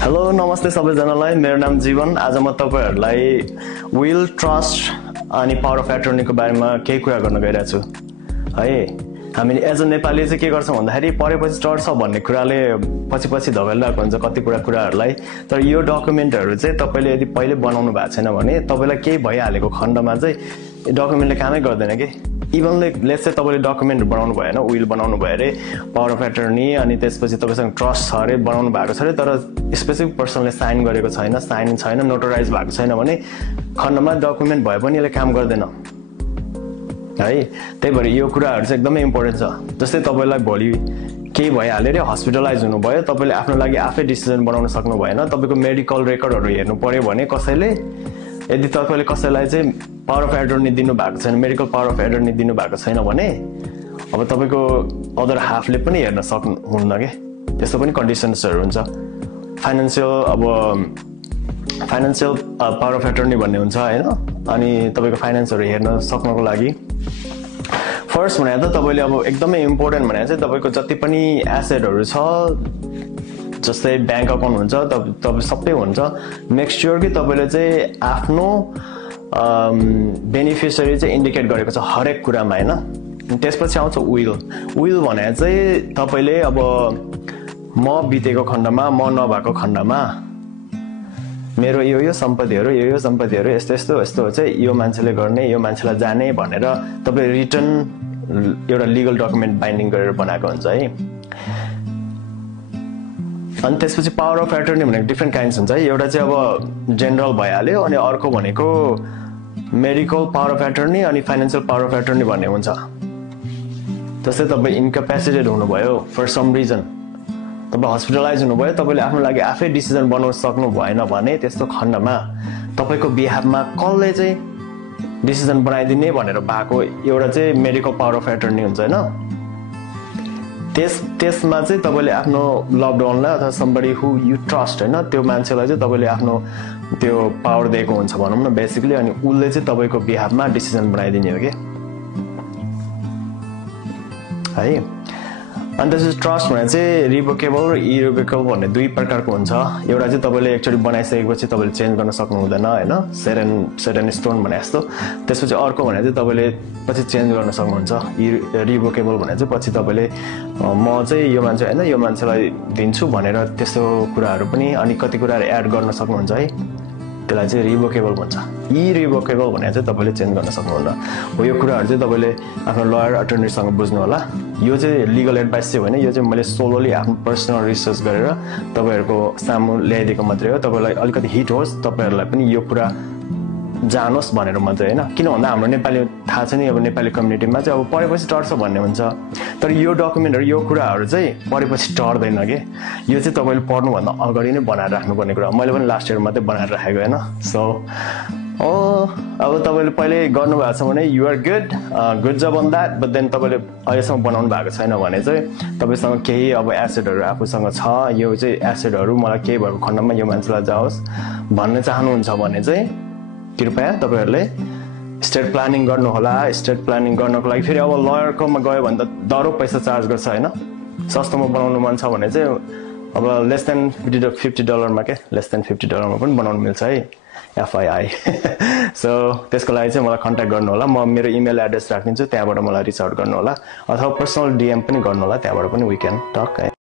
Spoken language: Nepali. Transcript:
हेलो नमस्ते सबैजनालाई मेरो नाम जीवन आज म तपाईहरुलाई विल ट्रस्ट अनि पावर अफ एटर्नीको बारेमा केही कुरा गर्न गइरहेको छु है हामी एज अ नेपाली चाहिँ के गर्छौं भन्दाखेरि परेपछि चढ्छ भन्ने कुराले पछि धकेलिरहेको हुन्छ कति कुराहरुलाई तर यो डकुमेन्टहरु चाहिँ तपाईले यदि पहिले बनाउनु भएको छैन भने तपाईलाई केही भइहालेको खण्डमा चाहिँ डकुमेन्टले कामै गर्दैन के इभन लेट्स चाहिँ तपाईले डकुमेन्ट बनाउनु भएन विल बनाउनु भयो रे पावर अफ एटर्नी अनि त्यसपछि तपाईसँग ट्रस्ट छ रे बनाउनु भएको छ रे तर स्पेसिफिक पर्सनले साइन गरेको छैन साइन छैन नोटराइज भएको छैन भने खण्डमा डकुमेन्ट भए पनि यसले काम गर्दैन है त्यही भएर यो कुराहरु चाहिँ एकदमै इम्पोर्टेन्ट छ जस्तै तपाईलाई भोलि केही भइहाल्यो रे हस्पिटलाइज हुनु भयो तपाईले आफ्नो लागि आफै डिसिजन बनाउन सक्नु भएन तपाईको मेडिकल रेकर्डहरु हेर्नु पर्यो भने कसैले यदि तपाईले कसैलाई चाहिँ पावर अफ एटर्नी दिनु भएको छैन मेडिकल पावर अफ एटर्नी दिनु भएको छैन भने अब तपाईको अदर हाफले पनि हेर्न सक्नुहुन्न के त्यस्तो पनि कन्डिसन्सहरु हुन्छ फाइनान्शियल पावर अफ एटर्नी भन्ने हुन्छ हैन अनि तपाईको फाइनान्सहरु हेर्न सक्नको लागि फर्स्ट भने त तपाईले अब एकदमै इम्पोर्टेन्ट भने चाहिँ तपाईको जति पनि एसेटहरु छ जस्तै बैंक अकाउन्ट हुन्छ तब सबै हुन्छ मेक श्योर कि तपाईले चाहिँ आफ्नो बेनिफिशियरी चाहिँ इन्डिकेट गरेको छ हरेक कुरामा हैन त्यसपछि आउँछ विल भने चाहिँ तपाईले अब म बितेको खण्डमा म नभएको खण्डमा मेरो यो सम्पत्तिहरु यो सम्पत्तिहरु यस्तो चाहिँ यो मान्छेले गर्ने यो मान्छेलाई जाने भनेर तपाईले रिटन एउटा लीगल डकुमेन्ट बाइन्डिङ गरेर बनाएको हुन्छ है अनि त्यसपछि पावर अफ एटर्नी भनेको डिफरेन्ट काइन्ड्स हुन्छ है एउटा चाहिँ अब जेनरल भइहाल्यो अनि अर्को भनेको मेडिकल पावर अफ एटर्नी अनि फाइनान्शियल पावर अफ एटर्नी भन्ने हुन्छ जस्तै तपाई इन्क्यापेसिटेड हुनुभयो फर सम रिजन तपाई हस्पिटलाइज हुनुभयो तपाईले आफ्नो लागि आफै डिसिजन बनाउन सक्नु भएन भने त्यस्तो खण्डमा तपाईको बिहाफमा कसले चाहिँ डिसिजन बनाइदिने भनेर भएको एउटा चाहिँ मेडिकल पावर अफ एटर्नी हुन्छ हैन त्यसमा चाहिँ तपाईले आफ्नो लभड वनलाई अथवा समबडी हु यु ट्रस्ट हैन त्यो मान्छेलाई चाहिँ तपाईले आफ्नो त्यो पावर दिएको हुन्छ भनौं न बेसिकली अनि उले चाहिँ तपाईको बिहाफमा डिसिजन बनाइदिने हो के है अनि त्यसपछि ट्रस्ट भने चाहिँ रिभोकेबल र इरिभोकेबल भन्ने दुई प्रकारको हुन्छ एउटा चाहिँ तपाईले एक्चुअली बनाइसकेपछि तपाईले चेन्ज गर्न सक्नु हुँदैन हैन सेट एन्ड स्टोन भने जस्तो त्यसपछि अर्को भने चाहिँ तपाईले पछि चेन्ज गर्न सक्नुहुन्छ रिभोकेबल भने चाहिँ पछि तपाईले म चाहिँ यो मान्छे हैन यो मान्छेलाई दिन्छु भनेर त्यस्तो कुराहरु पनि अनि कति कुराहरु एड गर्न सक्नुहुन्छ है त्यसलाई चाहिँ रिभोकेबल भन्छ इरिभोकेबल भने चाहिँ तपाईले चेन्ज गर्न सक्नुहुन्न हो यो कुराहरु चाहिँ तपाईले आफ्नो लयर अटर्नीसँग बुझ्नु होला यो चाहिँ लीगल एडभाइस चाहिँ होइन यो चाहिँ मैले सोलोली आफ्नो पर्सनल रिसर्च गरेर तपाईहरुको सामु ल्याइदिएको मात्रै हो तपाईलाई अलिकति हिट होस् तपाईहरुलाई पनि यो कुरा जानोस् भनेर मात्रै हैन किन भन्दा हाम्रो नेपाली थाहा छ नि अब नेपाली कम्युनिटीमा चाहिँ अब पढेपछि टर्छ भन्ने हुन्छ तर यो डकुमेन्टहरु यो कुराहरु चाहिँ पढेपछि टर्दैन के यो चाहिँ तपाईले पढ्नु भन्दा अगाडि नै बनाएर राख्नुपर्ने कुरा मैले पनि लास्ट इयर मात्रै बनाएर राखेको हैन सो अब तपाईले पहिले गर्नु भएको छ भने यु आर गुड जब अन दैट बट देन तपाईले अहिलेसम्म बनाउनु भएको छैन भने चाहिँ तपाईसँग केही अब एसेटहरु आफूसँग छ यो चाहिँ एसेटहरु मलाई केही भएको खण्डमा यो मान्छेलाई जाओस् भन्ने चाहनुहुन्छ भने चाहिँ कृपया तपाईहरुले स्टेट प्लानिङ गर्नु होला स्टेट प्लानिङ गर्नको लागि फेरि अब लयरकोमा गयो भने त दरो पैसा चार्ज गर्छ हैन सस्तोमा बनाउनु मन छ भने चाहिँ अब लेस देन $50 मा के लेस देन $50 मा पनि बनाउन मिल्छ है FYI सो त्यसको लागि चाहिँ मलाई कन्ट्याक्ट गर्नु होला म मेरो इमेल एड्रेस राख्दिन्छु त्यहाँबाट मलाई रिच आउट गर्नु होला अथवा पर्सनल DM पनि गर्नु होला त्यहाँबाट पनि वी क्यान टक है